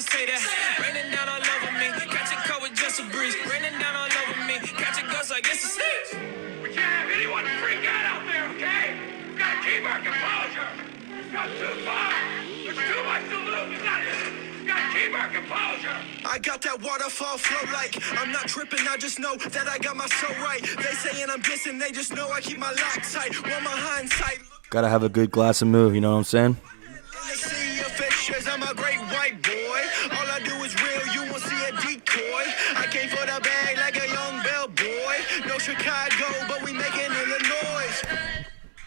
wanna say that. Raining down all over me. Catch a cold with just a breeze. Raining down all over me. Catch a ghost like it's a sneeze. We can't have anyone freak out there, okay? We gotta keep our composure. It's not too far. There's too much to lose. We gotta keep our composure. I got that waterfall flow like I'm not tripping, I just know that I got my soul right. They saying I'm dissing, they just know I keep my lock tight. Want my hindsight. Gotta have a good glass of moo, you know what I'm saying? In the sea of fishes, I'm a great white boy. All I do is real, you won't see a decoy. I came for the bag like a young bellboy. No Chicago, but we making Illinois.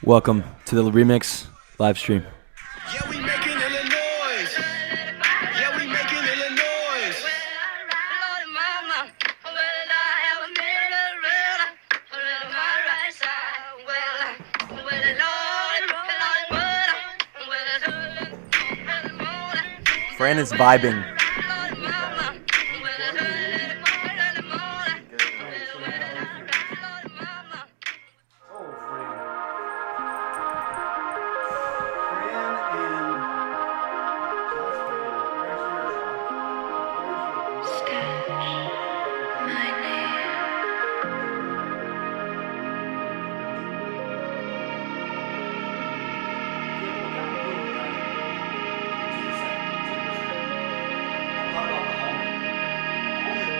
Welcome to the remix live stream. Yeah, we making Illinois. Yeah, we making Illinois. Fran is vibing.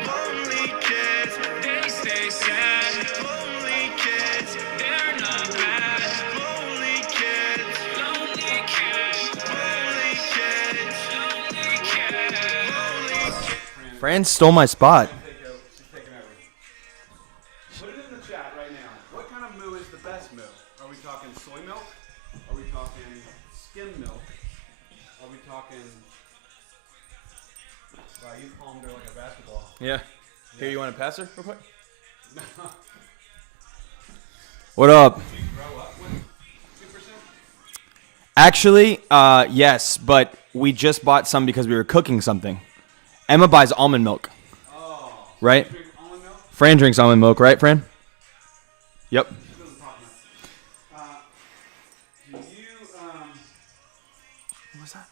Lonely kids, they stay sad. Lonely kids, they're not bad. Lonely kids, lonely kids, lonely kids, lonely kids, lonely kids. Fran stole my spot. Put it in the chat right now. What kind of moo is the best moo? Are we talking soy milk? Are we talking skim milk? Are we talking... Wow, you palmed her like a basketball. Yeah. Here, you want to pass her real quick? What up? Did you grow up with 2%? Actually, yes, but we just bought some because we were cooking something. Emma buys almond milk. Oh. Right? Drink almond milk? Fran drinks almond milk, right, Fran? Yep. She doesn't pop milk. Do you, What was that?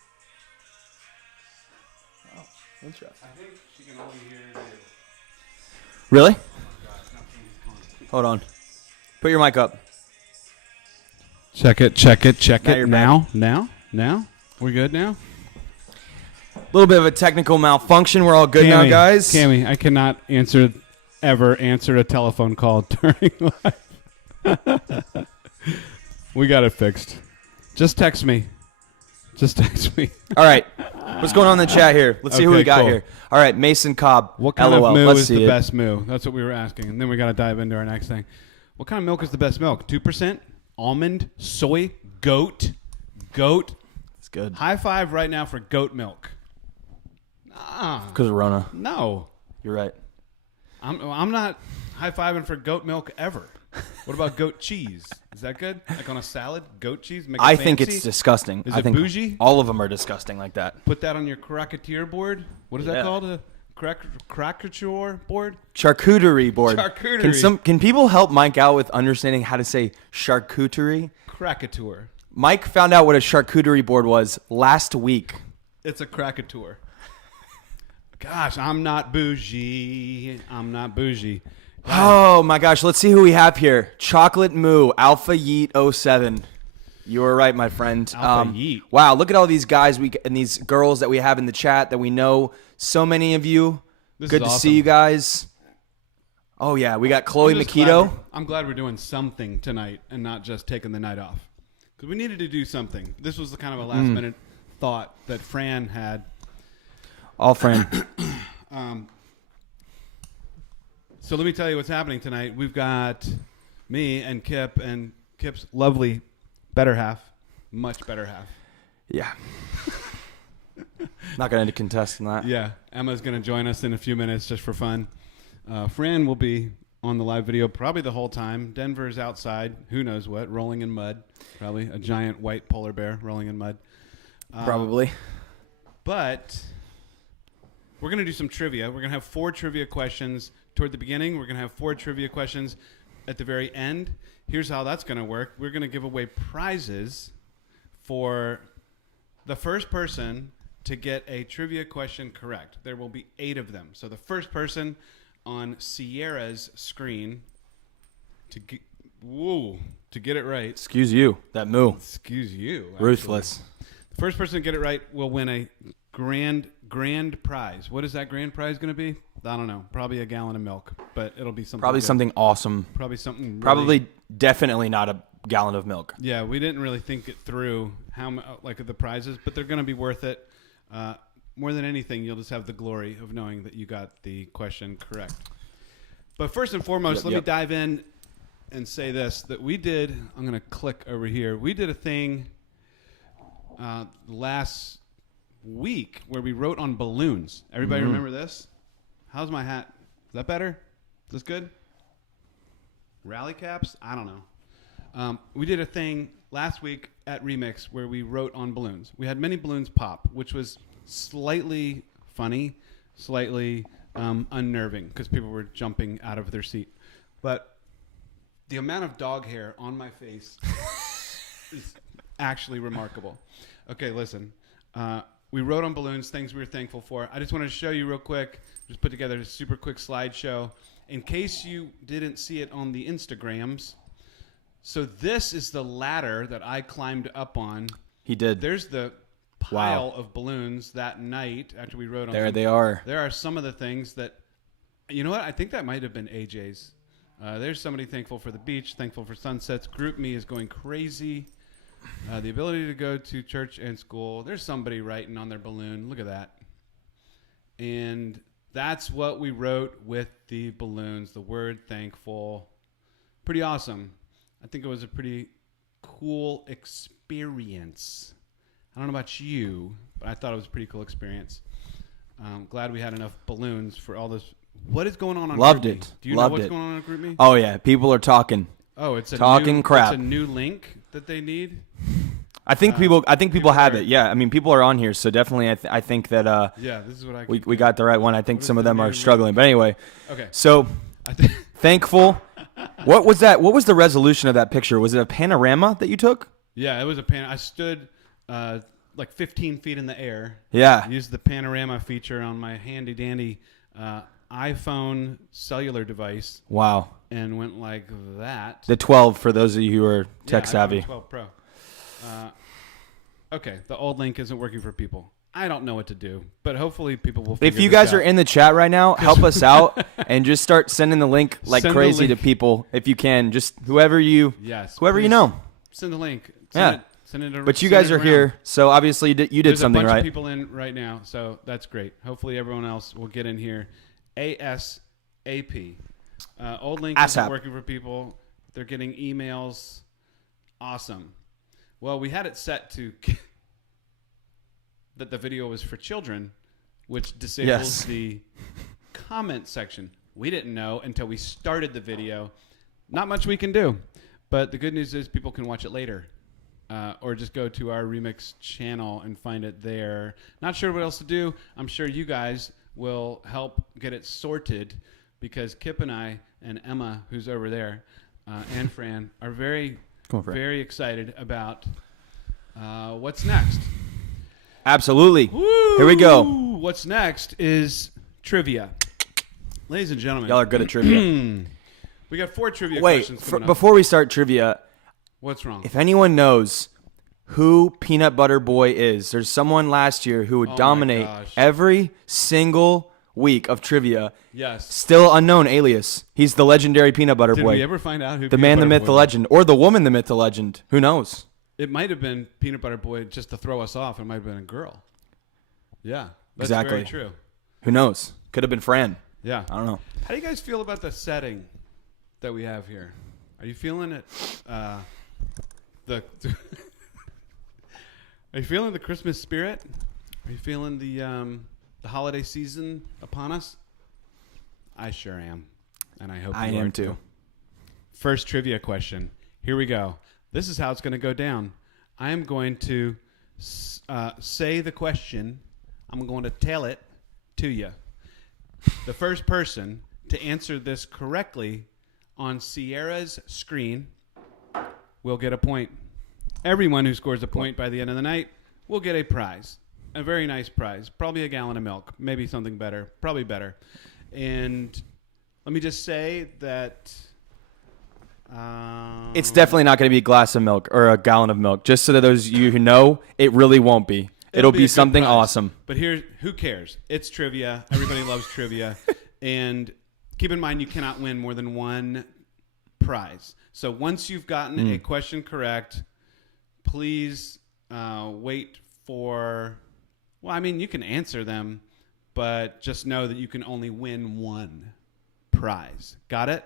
Oh, interesting. I think she can only hear you. Really? God, it's not Candy's calling. Hold on. Put your mic up. Check it. Now you're back. Now? We're good now? A little bit of a technical malfunction. We're all good now, guys. Cammy, I cannot ever answer a telephone call during live. We got it fixed. Just text me. All right. What's going on in the chat here? Let's see who Okay, we got cool. here. All right, Mason Cobb. What kind LOL. of moo Let's is see the it. best moo? That's what we were asking. And then we got to dive into our next thing. What kind of milk is the best milk? 2%? Almond? Soy? Goat? It's good. High five right now for goat milk. Because of Rona. No. You're right. I'm not high-fiving for goat milk ever. What about goat cheese? Is that good? Like on a salad? Goat cheese? Make it I think fancy? it's disgusting. Is I it think bougie? all of them are disgusting like that. Put that on your cracketeer board? What is that Yeah. called? A cracketeer board? Charcuterie board. Charcuterie. Can people help Mike out with understanding how to say charcuterie? Cracketeer. Mike found out what a charcuterie board was last week. It's a cracketeer. Gosh, I'm not bougie. Oh my gosh, let's see who we have here. Chocolate Moo, Alpha Yeet 07. You were right, my friend. Alpha Yeet. Wow, look at all these guys and these girls that we have in the chat that we know. So many of you. This Good is to awesome. see you guys. Oh yeah, we got Chloe Makito. I'm glad we're doing something tonight and not just taking the night off. Because we needed to do something. This was the kind of a last-minute thought that Fran had. All Fran. So let me tell you what's happening tonight. We've got me and Kip and Kip's lovely better half, much better half. Yeah. Not going to contest in that. Yeah, Emma's going to join us in a few minutes just for fun. Fran will be on the live video probably the whole time. Denver's outside, who knows what, rolling in mud. Probably a giant white polar bear rolling in mud. Probably. But we're going to do some trivia. We're going to have 4 trivia questions toward the beginning. We're going to have 4 trivia questions at the very end. Here's how that's going to work. We're going to give away prizes for the first person to get a trivia question correct. There will be 8 of them. So the first person on Sierra's screen to get it right. Excuse you. That moo. Excuse you. Actually. Ruthless. The first person to get it right will win a grand prize. What is that grand prize going to be? I don't know. Probably a gallon of milk, but it'll be something. Probably good. something awesome. Probably something. Really, Probably definitely not a gallon of milk. Yeah, we didn't really think it through like the prizes, but they're going to be worth it. More than anything, you'll just have the glory of knowing that you got the question correct. But first and foremost, let me dive in and say this, that we did, I'm going to click over here. We did a thing last week where we wrote on balloons. Everybody remember this? How's my hat? Is that better? Is this good? Rally caps? I don't know. We did a thing last week at Remix where we wrote on balloons. We had many balloons pop, which was slightly funny, slightly unnerving because people were jumping out of their seat. But the amount of dog hair on my face is actually remarkable. Okay, listen. We wrote on balloons, things we were thankful for. I just wanted to show you real quick. Just put together a super quick slideshow. In case you didn't see it on the Instagrams, so this is the ladder that I climbed up on. He did. There's the pile of balloons that night after we wrote on There them. they are. There are some of the things that, you know what? I think that might have been AJ's. There's somebody thankful for the beach, thankful for sunsets. Group Me is going crazy. The ability to go to church and school. There's somebody writing on their balloon. Look at that. And that's what we wrote with the balloons, the word thankful. Pretty awesome. I think it was a pretty cool experience. I don't know about you, but I thought it was a pretty cool experience. Glad we had enough balloons for all this. What is going on Loved GroupMe? it. Do you Loved know what's it. going on GroupMe? Oh yeah, people are talking. Oh, it's a Talking new, crap. It's a new link that they need. I think people have are- it. Yeah, I mean, people are on here, so definitely, I think that Yeah, this is what I. we got the right one. I think What some is of the them are new struggling, but anyway. Okay. So I think thankful. What was that? What was the resolution of that picture? Was it a panorama that you took? Yeah, it was a pan. I stood like 15 feet in the air. Yeah. Used the panorama feature on my handy dandy iPhone cellular device Wow. and went like that. The 12 for those of you who are tech Yeah, savvy. iPhone 12 Pro. Okay, the old link isn't working for people. I don't know what to do, but hopefully people will. If figure you this guys out. are in the chat right now, help us out and just start sending the link like Send the crazy to link. people if you can. Just whoever you yes, you please know. send the link. Yeah. Send it. But you send guys it are around. here, so obviously you did There's something a bunch right. of people in right now, so that's great. Hopefully everyone else will get in here ASAP. Old link isn't ASAP. working for people. They're getting emails. Awesome. Well, we had it set to that the video was for children, which disables Yes. the comment section. We didn't know until we started the video. Not much we can do, but the good news is people can watch it later. Or just go to our Remix channel and find it there. Not sure what else to do. I'm sure you guys will help get it sorted because Kip and I and Emma, who's over there, and Fran, are very, Come on, Fran. very excited about what's next. Absolutely. Woo! Here we go. What's next is trivia. Ladies and gentlemen. Y'all are good at trivia. We got 4 trivia Wait, questions coming up. before we start trivia, What's wrong? if anyone knows who Peanut Butter Boy is, there's someone last year who would Oh my dominate gosh. every single week of trivia. Yes. Still unknown alias. He's the legendary Peanut Butter Did Boy. we ever find out who The Peanut man, the Butter myth, Boy the was? legend. Or the woman, the myth, the legend. Who knows? It might have been Peanut Butter Boy just to throw us off. It might have been a girl. Yeah. That's Exactly. very true. Who knows? Could have been Fran. Yeah. I don't know. How do you guys feel about the setting that we have here? Are you feeling it? Are you feeling the Christmas spirit? Are you feeling the holiday season upon us? I sure am, and I hope I you are am too. First trivia question. Here we go. This is how it's going to go down. I am going to say the question. I'm going to tell it to you. The first person to answer this correctly on Sierra's screen will get a point. Everyone who scores a point by the end of the night will get a prize. a very nice prize. Probably a gallon of milk. Maybe something better. Probably better. And let me just say that... It's definitely not going to be a glass of milk or a gallon of milk. Just so that those of you who know, it really won't be. It'll a be good something prize. awesome. But who cares? It's trivia. Everybody loves trivia. And keep in mind, you cannot win more than one prize. So once you've gotten a question correct, please wait for... Well, I mean, you can answer them, but just know that you can only win one prize. Got it?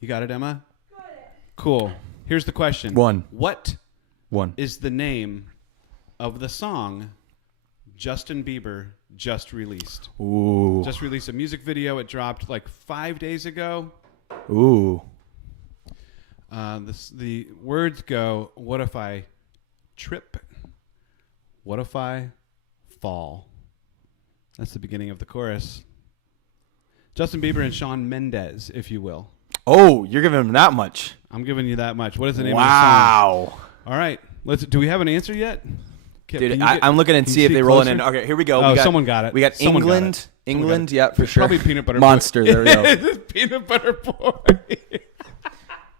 You got it, Emma? Got it. Cool. Here's the question. What is the name of the song Justin Bieber just released? Ooh. Just released a music video. It dropped like 5 days ago. Ooh. The words go, what if I trip? What if I fall? That's the beginning of the chorus. Justin Bieber and Shawn Mendes, if you will. Oh, you're giving him that much. I'm giving you that much. What is the name of the song? Wow. All right. Do we have an answer yet? Kip, Dude, I'm looking and see if they roll it in. Okay, here we go. Oh, we got, someone got it. We got Someone got England. it. England, yeah, for sure. Probably Peanut Butter Monster, Boy. there we go. It's Peanut Butter Boy.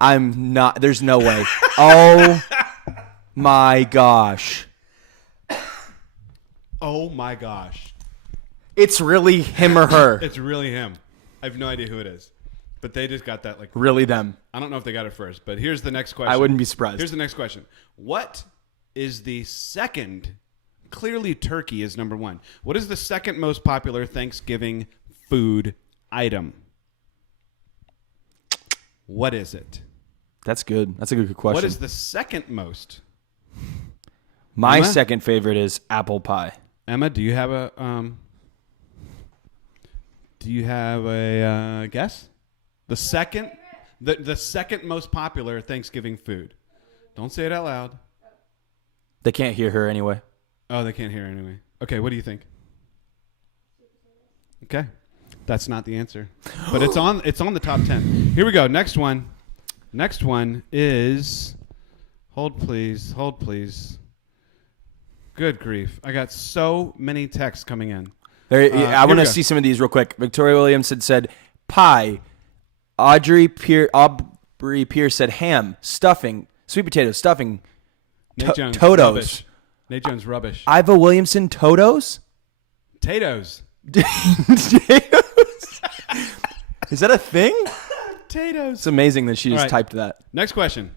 I'm not. There's no way. Oh my gosh. Oh my gosh. It's really him or her. It's really him. I have no idea who it is. But they just got that like Really them. I don't know if they got it first, but here's the next question. I wouldn't be surprised. Here's the next question. What is the second? Clearly turkey is number one. What is the second most popular Thanksgiving food item? What is it? That's good. That's a good question. What is the second most? My Emma? second favorite is apple pie. Emma, do you have a guess? The second most popular Thanksgiving food. Don't say it out loud. They can't hear her anyway. Oh, they can't hear anyway. Okay, what do you think? Okay. That's not the answer. But it's on the top 10. Here we go. Next one. Next one is hold please. Good grief. I got so many texts coming in. I want to see some of these real quick. Victoria Williams had said pie. Aubrey Pierce said ham, stuffing, sweet potato, stuffing, Nate Jones, Totos. rubbish. Nate Jones, rubbish. Iva Williamson, Totos? Potatoes. Is that a thing? Potatoes. It's amazing that she just All right. typed that. Next question.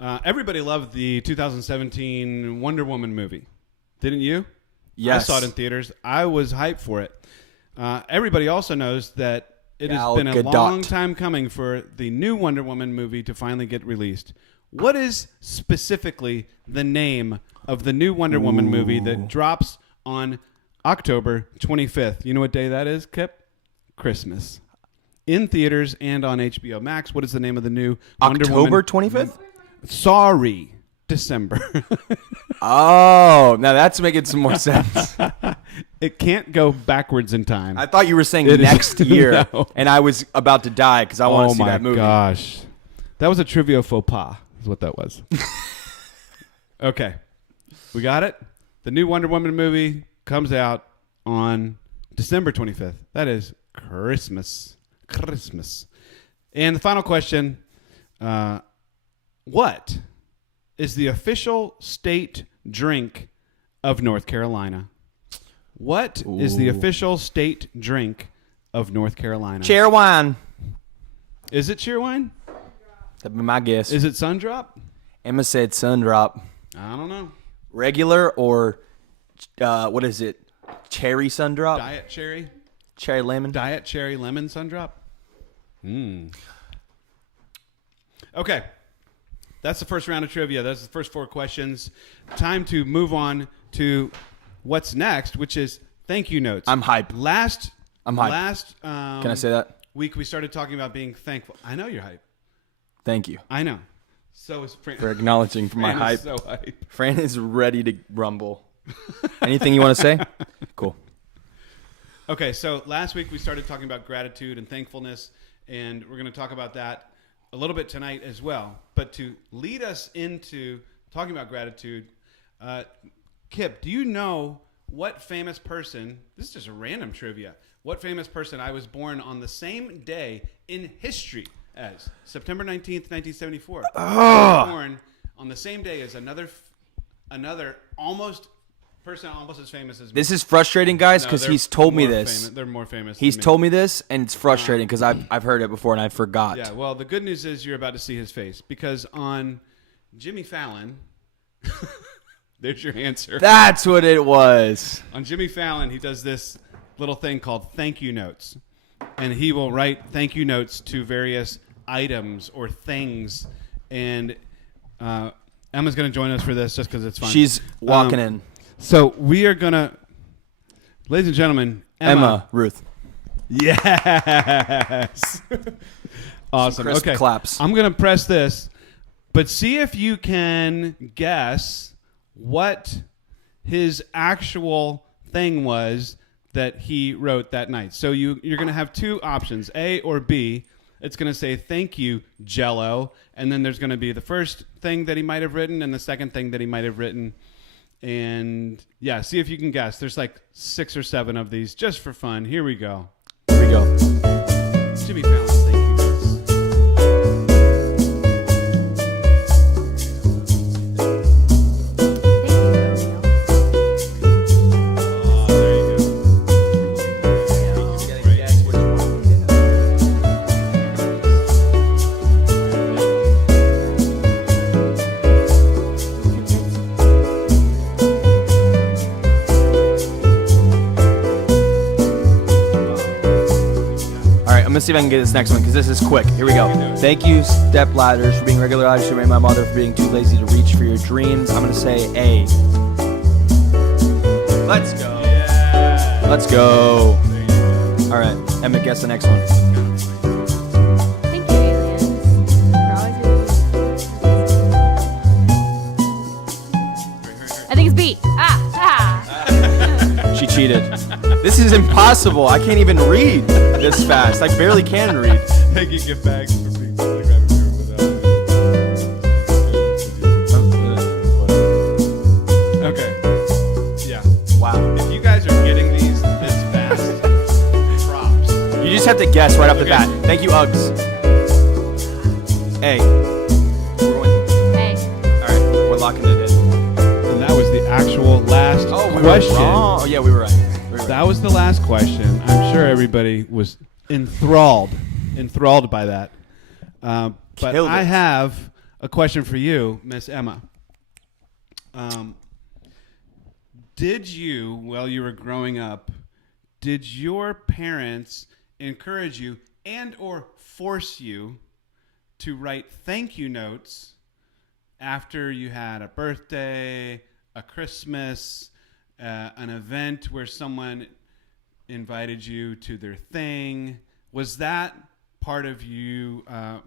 Everybody loved the 2017 Wonder Woman movie. Didn't you? Yes. I saw it in theaters. I was hyped for it. Everybody also knows that it has Gal been a Gadot. long time coming for the new Wonder Woman movie to finally get released. What is specifically the name of the new Wonder Woman movie that drops on October 25th? You know what day that is, Kip? Christmas. In theaters and on HBO Max. What is the name of the new Wonder Woman? October 25th? Sorry, December. Oh, now that's making some more sense. It can't go backwards in time. I thought you were saying It is- next year, No. and I was about to die because I want to see that movie. Oh, my gosh. That was a trivia faux pas, is what that was. Okay. We got it? The new Wonder Woman movie comes out on December 25th. That is Christmas. And the final question, what is the official state drink of North Carolina? What is the official state drink of North Carolina? Chair wine. Is it cheerwine? That'd be my guess. Is it Sundrop? Emma said Sundrop. I don't know. Regular or what is it? Cherry Sundrop? Diet cherry? Cherry lemon? Diet cherry lemon Sundrop? Okay. That's the first round of trivia. That's the first 4 questions. Time to move on to what's next, which is thank you notes. I'm hyped. I'm hyped. Last Can I say that? week we started talking about being thankful. I know you're hyped. Thank you I know. So is Fran. for acknowledging for my Fran hype. is so hype. Fran is ready to rumble. Anything you want to say? Cool. Okay, so last week we started talking about gratitude and thankfulness, and we're going to talk about that a little bit tonight as well. But to lead us into talking about gratitude, Kip, do you know what famous person, this is just a random trivia, what famous person I was born on the same day in history as September 19th, 1974. I was born on the same day as another person almost as famous as me. This is frustrating, guys, because he's told me this. They're more famous. He's than me. told me this, and it's frustrating because I've heard it before and I forgot. Yeah, well, the good news is you're about to see his face because on Jimmy Fallon, there's your answer. That's what it was. On Jimmy Fallon, he does this little thing called thank you notes, and he will write thank you notes to various items or things, and Emma's going to join us for this just because it's fun. She's walking in. So we are going to, ladies and gentlemen, Emma Ruth. Yes. Awesome. Crisp Okay. claps. I'm going to press this, but see if you can guess what his actual thing was that he wrote that night. So you're going to have two options, A or B. It's going to say, thank you, Jello. And then there's going to be the first thing that he might have written and the second thing that he might have written. And yeah, see if you can guess. There's like 6 or 7 of these just for fun. Here we go. Here we go. Jimmy Fallon, thank you notes. Oh, there you go. I'm gonna see if I can get this next one because this is quick. Here we go. Thank you, Step Ladders, for being regular ladders to my mother for being too lazy to reach for your dreams. I'm gonna say A. Let's go. Yeah. Let's go. There you go. All right, Emma, guess the next one. Thank you, aliens. For always I think it's B. She cheated. This is impossible. I can't even read this fast. I barely can read. Thank you, gift bags for being able to grab a beer without. Okay. Yeah. Wow. If you guys are getting these this fast, props. You just have to guess right off the Okay. bat. Thank you, Uggs. A. Hey. All right, we're locking it in. And that was the actual last question. Oh, yeah, we were right. That was the last question. I'm sure everybody was enthralled by that. But Killed I it. have a question for you, Miss Emma. Did you, while you were growing up, did your parents encourage you and or force you to write thank you notes after you had a birthday, a Christmas, an event where someone invited you to their thing? Was that part of you,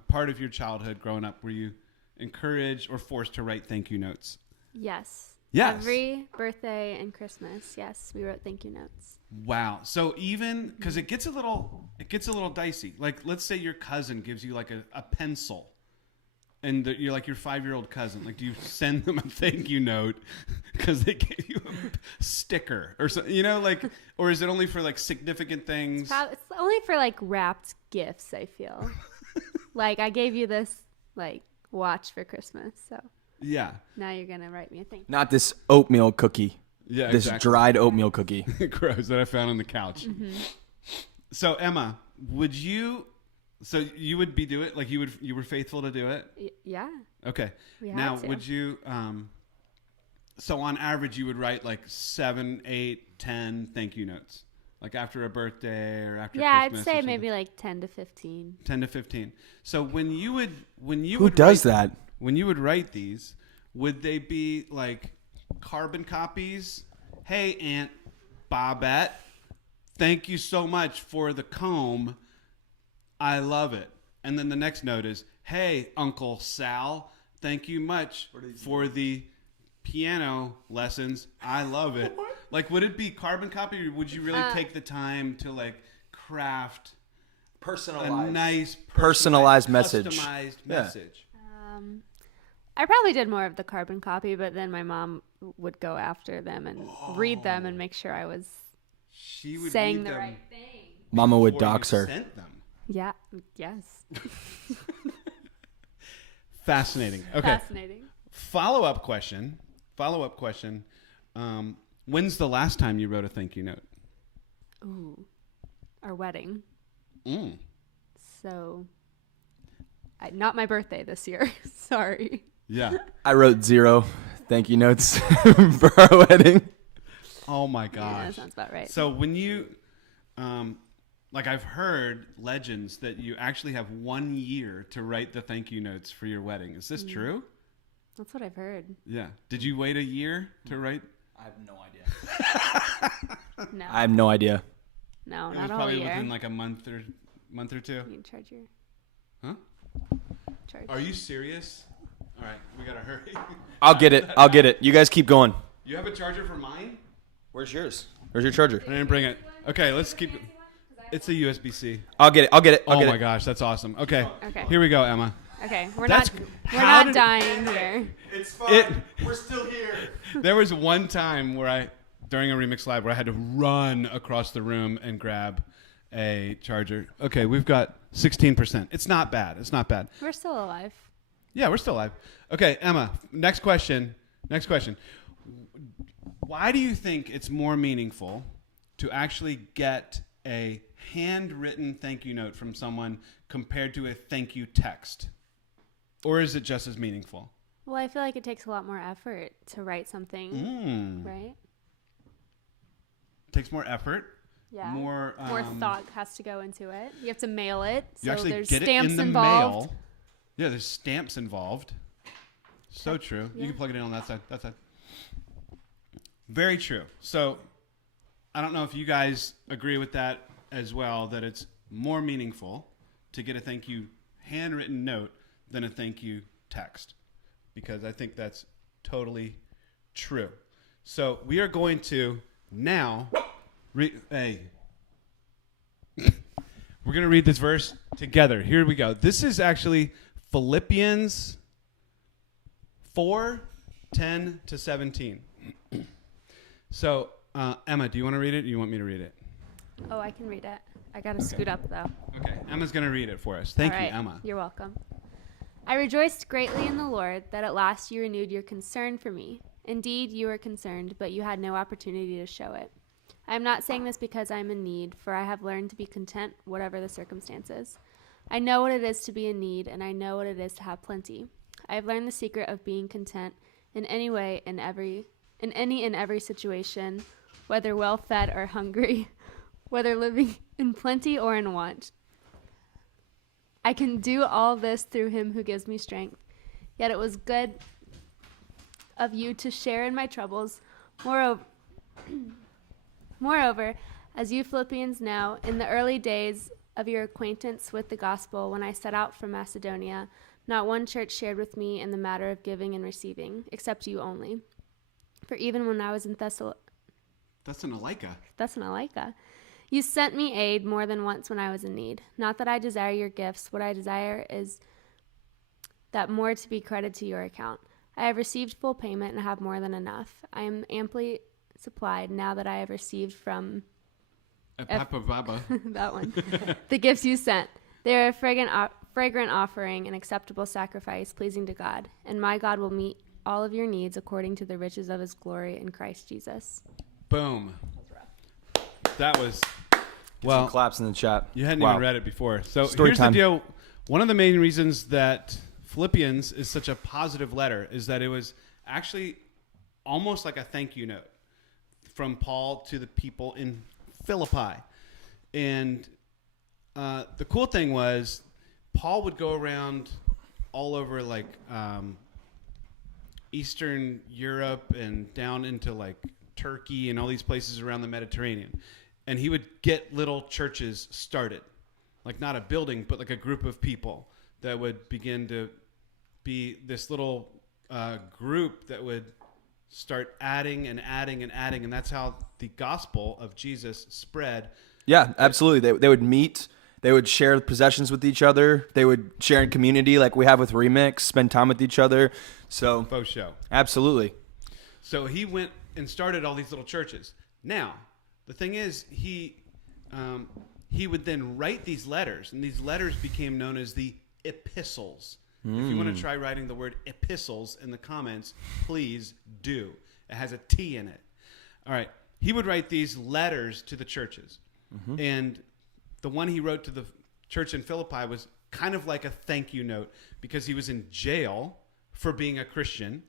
part of your childhood growing up? Were you encouraged or forced to write thank you notes? Yes. Yes. Every birthday and Christmas, yes, we wrote thank you notes. Wow. So even because it gets a little dicey. Like, let's say your cousin gives you like a pencil, and you're like your 5-year-old cousin. Like, do you send them a thank you note because they gave you a sticker or something? You know, like, or is it only for like significant things? It's only for like wrapped gifts, I feel. Like, I gave you this like watch for Christmas, so Yeah. now you're gonna write me a thank you. Not this oatmeal cookie. Yeah. This exactly. dried oatmeal cookie. Gross that I found on the couch. Mm-hmm. So Emma, would you? So you would be do it like you were faithful to do it? Yeah. Okay. We had Now to. would you? So on average, you would write like 7, 8, 10 thank you notes, like after a birthday or after. Yeah, Christmas I'd or say something. maybe like 10 to 15. 10 to 15. So when you would Who does write, that? When you would write these, would they be like carbon copies? Hey, Aunt Bobette, thank you so much for the comb. I love it. And then the next note is, hey, Uncle Sal, thank you much for the piano lessons. I love it. Like, would it be carbon copy, or would you really take the time to like craft a nice Personalized message. customized Yeah. message? I probably did more of the carbon copy, but then my mom would go after them and read them and make sure I was She would saying read the them right thing. Mama would before you dox her. sent them. Yeah. Yes. Fascinating. Okay. Fascinating. Follow-up question. When's the last time you wrote a thank you note? Ooh. Our wedding. So, not my birthday this year. Sorry. Yeah. I wrote 0 thank you notes for our wedding. Oh my Yeah, gosh. that sounds about right. So when you, like I've heard legends that you actually have 1 year to write the thank you notes for your wedding. Is this true? That's what I've heard. Yeah. Did you wait a year to write? I have no idea. No. I have no idea. No, It was not a whole probably year. within like a month or two. You can charge your... Huh? Charge. Are you serious? All right, we gotta hurry. I'll get it. You guys keep going. You have a charger for mine? Where's yours? Where's your charger? I didn't bring it. Okay, let's keep it. It's a USB-C. I'll get it. Oh my gosh, that's awesome. Okay. Okay. Here we go, Emma. Okay, we're That's- we're how not did- dying here. It's fine. We're still here. There was one time where during a remix live, where I had to run across the room and grab a charger. Okay, we've got 16%. It's not bad. We're still alive. Yeah, we're still live. Okay, Emma, next question. Why do you think it's more meaningful to actually get a handwritten thank you note from someone compared to a thank you text? Or is it just as meaningful? Well, I feel like it takes a lot more effort to write something, right? Takes more effort. Yeah. More thought has to go into it. You have to mail it. You So actually there's get it stamps in the involved. mail. Yeah, there's stamps involved. So true. Yeah. You can plug it in on that side. Very true. So I don't know if you guys agree with that as well, that it's more meaningful to get a thank you handwritten note than a thank you text, because I think that's totally true. So we are going to now we're going to read this verse together. Here we go. This is actually Philippians 4:10-17. So, Emma, do you want to read it or do you want me to read it? Oh, I can read it. I got to scoot up, though. Okay, Emma's going to read it for us. Thank All you, right. Emma. You're welcome. I rejoiced greatly in the Lord that at last you renewed your concern for me. Indeed, you were concerned, but you had no opportunity to show it. I am not saying this because I am in need, for I have learned to be content whatever the circumstances. I know what it is to be in need, and I know what it is to have plenty. I have learned the secret of being content in any way, in any and every situation, whether well-fed or hungry, whether living in plenty or in want. I can do all this through him who gives me strength. Yet it was good of you to share in my troubles. Moreover, as you Philippians know, in the early days of your acquaintance with the gospel, when I set out from Macedonia, not one church shared with me in the matter of giving and receiving, except you only. For even when I was in Thessalonica, you sent me aid more than once when I was in need. Not that I desire your gifts. What I desire is that more to be credited to your account. I have received full payment and have more than enough. I am amply supplied now that I have received from Papa Baba. that one, the gifts you sent. They are a fragrant offering, an acceptable sacrifice, pleasing to God. And my God will meet all of your needs according to the riches of his glory in Christ Jesus. Boom. That was, Some well, claps in the chat. you hadn't Wow. even read it before. So Story here's time. the deal. One of the main reasons that Philippians is such a positive letter is that it was actually almost like a thank you note from Paul to the people in Philippi. And the cool thing was Paul would go around all over like Eastern Europe and down into like Turkey and all these places around the Mediterranean. And he would get little churches started, like not a building, but like a group of people that would begin to be this little group that would start adding and adding and adding. And that's how the gospel of Jesus spread. Yeah, absolutely. They would meet They would share possessions with each other. They would share in community like we have with Remix, spend time with each other. So, Faux show. absolutely. So he went and started all these little churches. Now, the thing is, he would then write these letters, and these letters became known as the epistles. If you want to try writing the word epistles in the comments, please do. It has a T in it. All right. He would write these letters to the churches. And the one he wrote to the church in Philippi was kind of like a thank you note because he was in jail for being a Christian.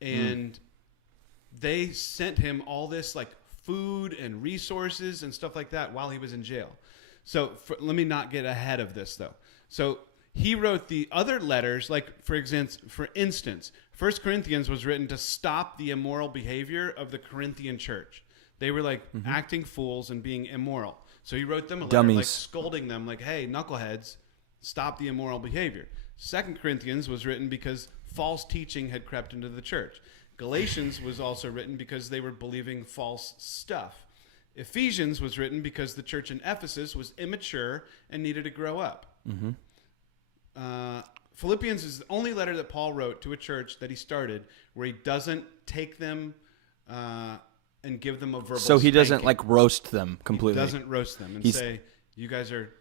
And they sent him all this like food and resources and stuff like that while he was in jail. So let me not get ahead of this though. So he wrote the other letters, like for instance, 1 Corinthians was written to stop the immoral behavior of the Corinthian church. They were like acting fools and being immoral. So he wrote them a letter, like scolding them, like, hey, knuckleheads, stop the immoral behavior. 2 Corinthians was written because false teaching had crept into the church. Galatians was also written because they were believing false stuff. Ephesians was written because the church in Ephesus was immature and needed to grow up. Philippians is the only letter that Paul wrote to a church that he started where he doesn't take them and give them a verbal So he doesn't spanking. like roast them completely. He doesn't roast them and say, you guys are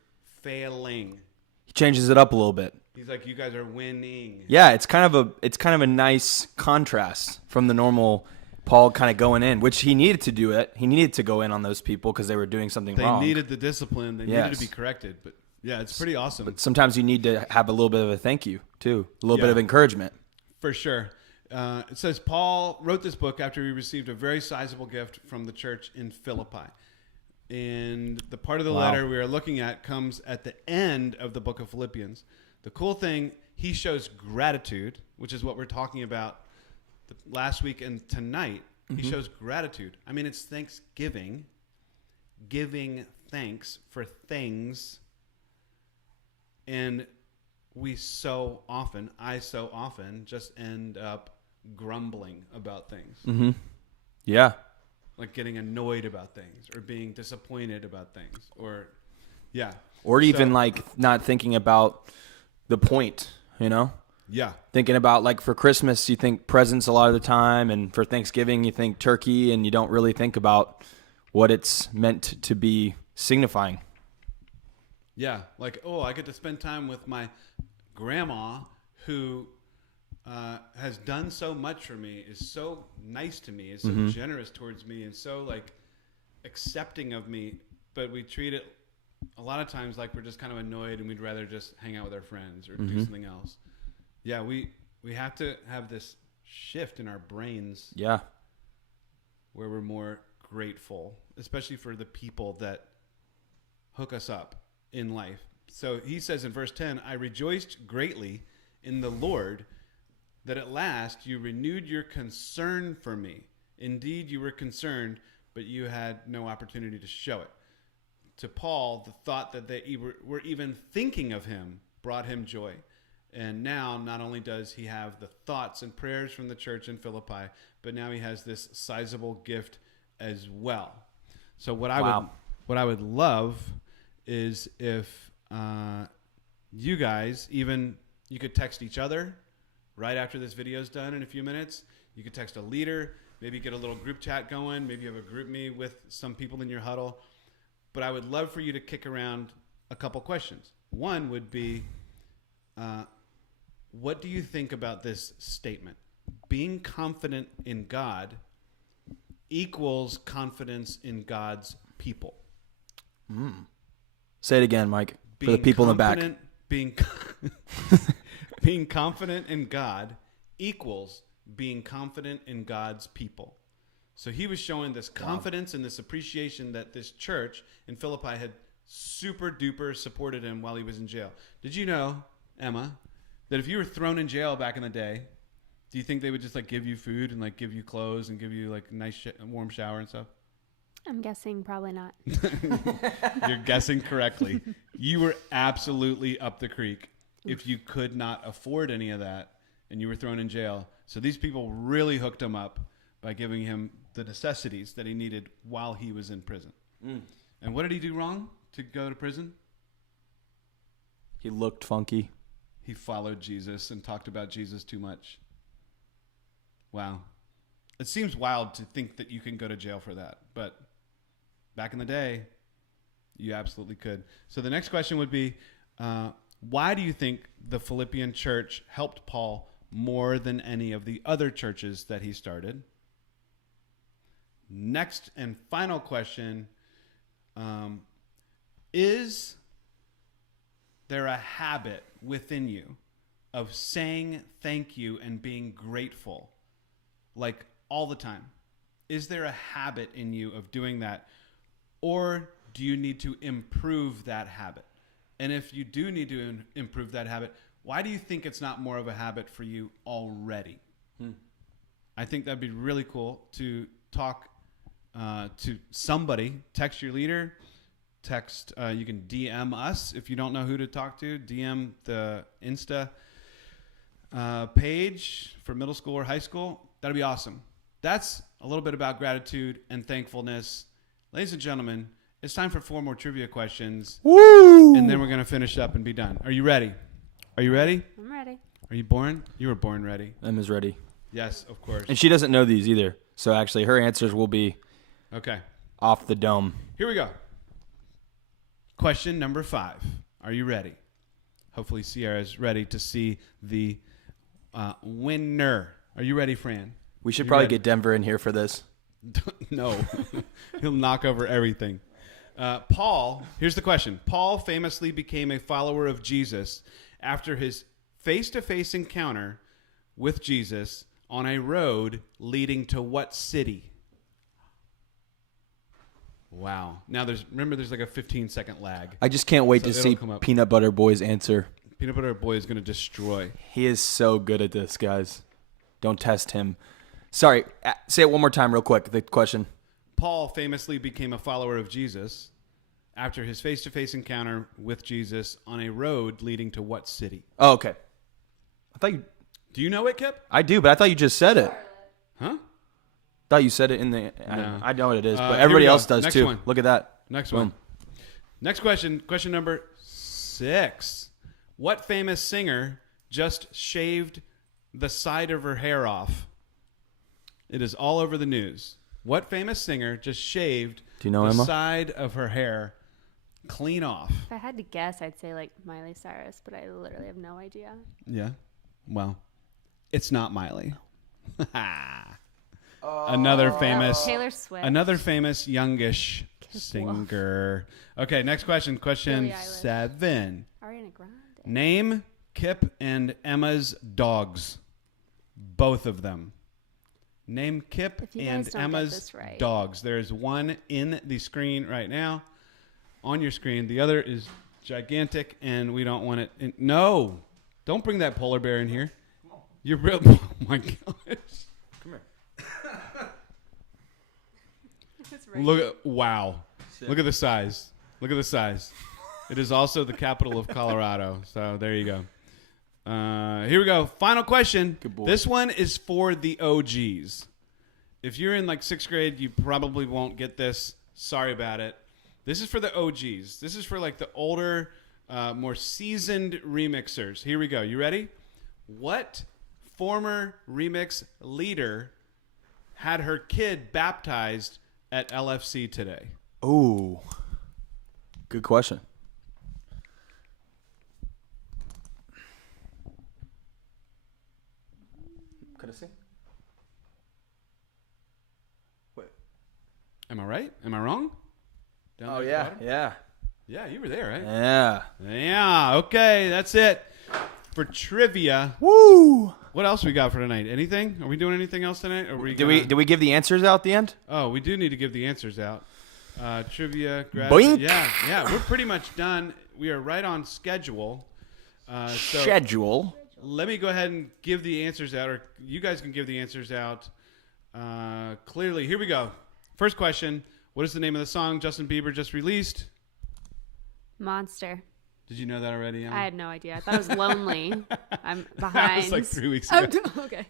failing. He changes it up a little bit. He's like, you guys are winning. Yeah, it's kind of a nice contrast from the normal Paul kind of going in, which he needed to do it. He needed to go in on those people because they were doing something wrong. They needed the discipline. They needed to be corrected. But yeah, it's pretty awesome. But sometimes you need to have a little bit of a thank you too, a little bit of encouragement. For sure. It says Paul wrote this book after he received a very sizable gift from the church in Philippi. And the part of the letter we are looking at comes at the end of the book of Philippians. The cool thing, he shows gratitude, which is what we're talking about last week and tonight. He shows gratitude. I mean, it's Thanksgiving, giving thanks for things. And I so often just end up grumbling about things. Yeah. Like getting annoyed about things or being disappointed about things or even like not thinking about the point, you know? Yeah. Thinking about like for Christmas, you think presents a lot of the time. And for Thanksgiving, you think turkey and you don't really think about what it's meant to be signifying. Yeah. Like, oh, I get to spend time with my grandma who has done so much for me, is so nice to me, is so generous towards me, and so like accepting of me. But we treat it a lot of times like we're just kind of annoyed and we'd rather just hang out with our friends or do something else. Yeah, we have to have this shift in our brains. Yeah. Where we're more grateful, especially for the people that hook us up in life. So he says in verse 10, I rejoiced greatly in the Lord that at last you renewed your concern for me. Indeed, you were concerned, but you had no opportunity to show it. To Paul, the thought that they were even thinking of him brought him joy. And now, not only does he have the thoughts and prayers from the church in Philippi, but now he has this sizable gift as well. So what I would love is if you guys, you could text each other right after this video is done in a few minutes. You could text a leader, maybe get a little group chat going. Maybe you have a group me with some people in your huddle. But I would love for you to kick around a couple questions. One would be, what do you think about this statement? Being confident in God equals confidence in God's people. Say it again, Mike, for the people in the back. Being confident in God equals being confident in God's people. So he was showing this confidence and this appreciation that this church in Philippi had super duper supported him while he was in jail. Did you know, Emma, that if you were thrown in jail back in the day, do you think they would just like give you food and like give you clothes and give you like a nice warm shower and stuff? I'm guessing probably not. You're guessing correctly. You were absolutely up the creek if you could not afford any of that and you were thrown in jail. So these people really hooked him up by giving him the necessities that he needed while he was in prison. And what did he do wrong to go to prison? He looked funky. He followed Jesus and talked about Jesus too much. Wow. It seems wild to think that you can go to jail for that, but back in the day, you absolutely could. So the next question would be, why do you think the Philippian church helped Paul more than any of the other churches that he started? Next and final question, is there a habit within you of saying thank you and being grateful, like all the time? Is there a habit in you of doing that? Or do you need to improve that habit? And if you do need to improve that habit, why do you think it's not more of a habit for you already? I think that'd be really cool to talk to somebody. Text your leader. Text. You can DM us if you don't know who to talk to. DM the Insta page for middle school or high school. That'd be awesome. That's a little bit about gratitude and thankfulness. Ladies and gentlemen, it's time for 4 more trivia questions. Woo! And then we're going to finish up and be done. Are you ready? Are you ready? I'm ready. Are you born? You were born ready. Emma's ready. Yes, of course. And she doesn't know these either. So actually, her answers will be Okay. off the dome. Here we go. Question number 5. Are you ready? Hopefully Sierra's ready to see the winner. Are you ready, Fran? We should You probably ready? get Denver in here for this. No. He'll knock over everything. Paul, here's the question. Paul famously became a follower of Jesus after his face-to-face encounter with Jesus on a road leading to what city? Wow. Now there's like a 15-second lag. I just can't wait So to it'll see come up. Peanut Butter Boy's answer. Peanut Butter Boy is going to destroy. He is so good at this, guys. Don't test him. Sorry, say it one more time real quick, the question. Paul famously became a follower of Jesus after his face-to-face encounter with Jesus on a road leading to what city? Oh, okay. I thought you... Do you know it, Kip? I do, but I thought you just said it. Huh? Thought you said it in the... No. I know what it is, but Here everybody we go. else does Next too. one. Look at that. Next Boom. one. Next question. Question number 6. What famous singer just shaved the side of her hair off? It is all over the news. What famous singer just shaved Do you know the Emma? side of her hair clean off? If I had to guess, I'd say like Miley Cyrus, but I literally have no idea. Yeah. Well, it's not Miley. Another famous Taylor Swift. Another famous youngish singer. Okay, next question. Question Billie Eilish. 7. Ariana Grande. Name Kip and Emma's dogs. Both of them. Name Kip If you and guys don't get Emma's this right. dogs. There is one in the screen right now. On your screen. The other is gigantic, and we don't want it. No. Don't bring that polar bear in here. You're real. Oh, my gosh. Come here. Look at, wow. Look at the size. Look at the size. It is also the capital of Colorado. So there you go. Here we go. Final question. Good boy. This one is for the OGs. If you're in like 6th grade, you probably won't get this. Sorry about it. This is for the OGs. This is for like the older, more seasoned remixers. Here we go. You ready? What former remix leader had her kid baptized at LFC today? Ooh. Good question. Could I see? Wait. Am I right? Am I wrong? Down Oh, there at the yeah. bottom? Yeah. Yeah, you were there, right? Yeah. Yeah, okay, that's it. For trivia, Woo! what else we got for tonight? Anything? Are we doing anything else tonight? Are we Did we give the answers out at the end? Oh, we do need to give the answers out. Trivia, Boink. Yeah, we're pretty much done. We are right on schedule. So Schedule. let me go ahead and give the answers out, or you guys can give the answers out clearly. Here we go. First question. What is the name of the song Justin Bieber just released? Monster. Did you know that already, Emma? I had no idea. I thought it was Lonely. I'm behind. That was like 3 weeks ago. Okay.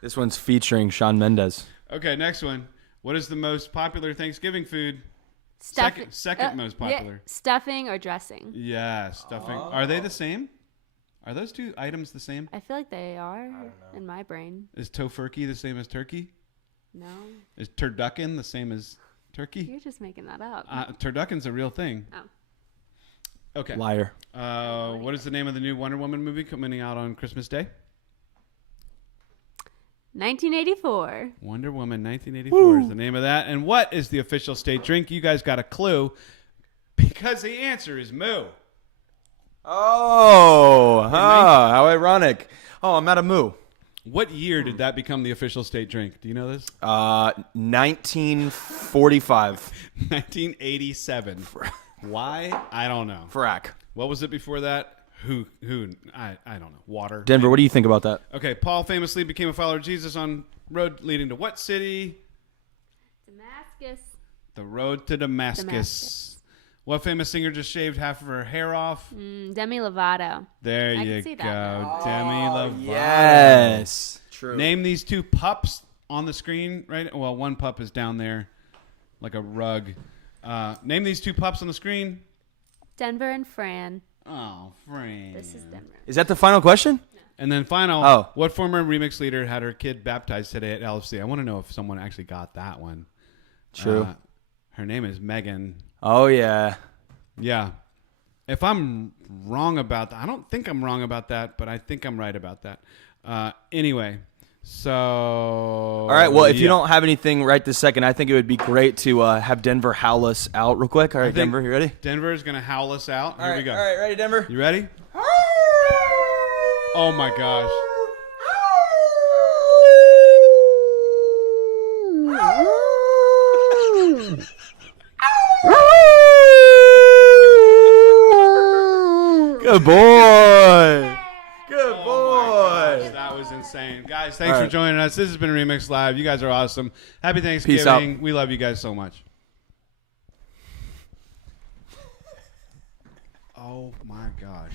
This one's featuring Shawn Mendes. Okay, next one. What is the most popular Thanksgiving food? Second most popular. Stuffing or dressing. Yeah, stuffing. Are they the same? Are those two items the same? I feel like they are in my brain. Is tofurkey the same as turkey? No. Is turducken the same as turkey? You're just making that up. Turducken's a real thing. Oh. Okay. Liar. What is the name of the new Wonder Woman movie coming out on Christmas Day? 1984. Wonder Woman 1984 is the name of that. And what is the official state drink? You guys got a clue because the answer is Moo. Oh, how ironic. Oh, I'm out of Moo. What year did that become the official state drink? Do you know this? 1945. 1987. Why? I don't know. Frack. What was it before that? Who? I don't know. Water. Denver, what do you think about that? Okay, Paul famously became a follower of Jesus on road leading to what city? Damascus. The road to Damascus. What famous singer just shaved half of her hair off? Demi Lovato. There I you can see go. that. Demi Lovato. Yes. True. Name these two pups on the screen, right? Well, one pup is down there like a rug. Name these two pups on the screen. Denver and Fran. Oh, Fran. This is Denver. Is that the final question? And then final, Oh. What former remix leader had her kid baptized today at LFC? I want to know if someone actually got that one. True. Her name is Megan. Oh, yeah. Yeah. If I'm wrong about that, I don't think I'm wrong about that, but I think I'm right about that. Anyway, so... All right, well, if you don't have anything right this second, I think it would be great to have Denver howl us out real quick. All right, Denver, you ready? Denver is going to howl us out. Here we go. All right, ready, Denver? You ready? Oh, my gosh. Good boy. Good Oh boy. my gosh, that was insane. Guys, thanks for joining us. This has been Remix Live. You guys are awesome. Happy Thanksgiving. Peace out. We love you guys so much. Oh my gosh.